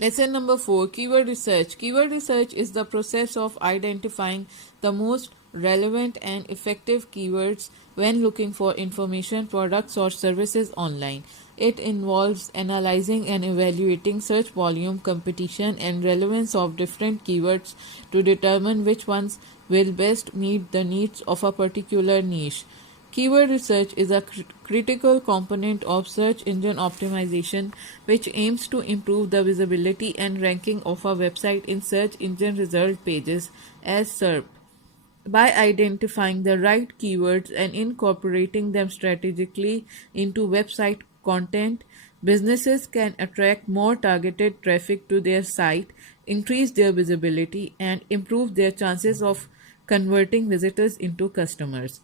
Lesson number 4, Keyword Research. Keyword research is the process of identifying the most relevant and effective keywords when looking for information, products, or services online. It involves analyzing and evaluating search volume, competition, and relevance of different keywords to determine which ones will best meet the needs of a particular niche. Keyword research is a critical component of search engine optimization, which aims to improve the visibility and ranking of a website in search engine result pages as SERP. By identifying the right keywords and incorporating them strategically into website content, businesses can attract more targeted traffic to their site, increase their visibility, and improve their chances of converting visitors into customers.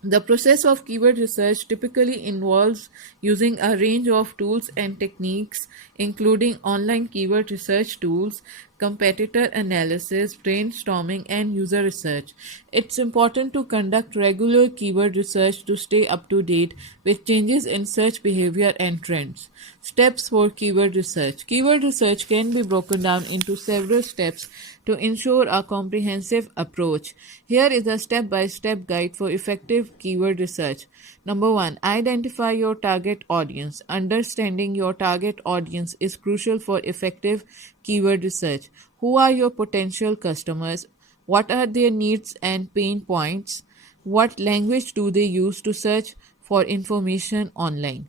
The process of keyword research typically involves using a range of tools and techniques, including online keyword research tools, competitor analysis, brainstorming, and user research. It's important to conduct regular keyword research to stay up to date with changes in search behavior and trends. Steps for keyword research. Keyword research can be broken down into several steps to ensure a comprehensive approach. Here is a step by step guide for effective keyword research. Number 1, identify your target audience. Understanding your target audience is crucial for effective keyword research. Who are your potential customers? What are their needs and pain points? What language do they use to search for information online?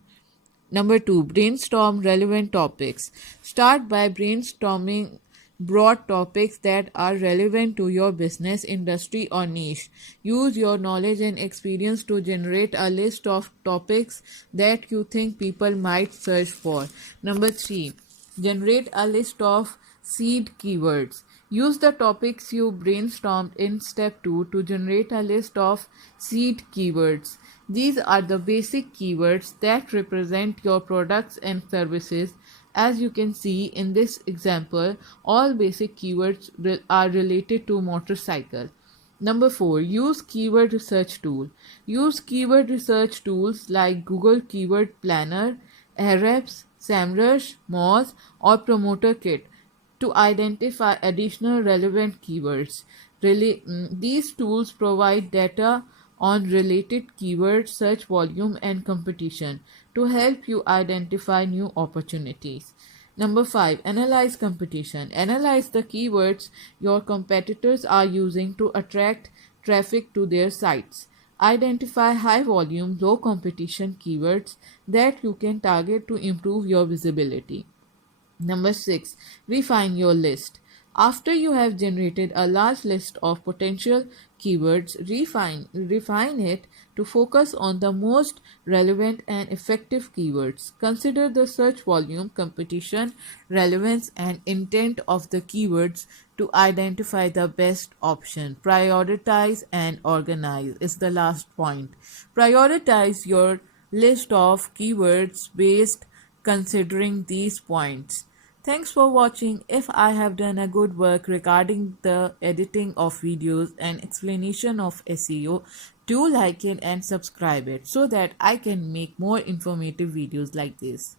Number 2, brainstorm relevant topics. Start by brainstorming broad topics that are relevant to your business, industry, or niche. Use your knowledge and experience to generate a list of topics that you think people might search for. Number 3, generate a list of seed keywords. Use the topics you brainstormed in step 2 to generate a list of seed keywords. These are the basic keywords that represent your products and services. As you can see in this example, all basic keywords are related to motorcycle. Number 4, use keyword research tool. Use keyword research tools like Google Keyword Planner, Ahrefs, SEMrush, Moz, or Promoter Kit to identify additional relevant keywords. These tools provide data on related keywords, search volume, and competition to help you identify new opportunities. Number 5, analyze competition. Analyze the keywords your competitors are using to attract traffic to their sites. Identify high volume, low competition keywords that you can target to improve your visibility. Number 6, refine your list. After you have generated a large list of potential keywords, refine it to focus on the most relevant and effective keywords. Consider the search volume, competition, relevance, and intent of the keywords to identify the best option. Prioritize and organize is the last point. Prioritize your list of keywords based considering these points. Thanks for watching. If I have done a good work regarding the editing of videos and explanation of SEO, do like it and subscribe it so that I can make more informative videos like this.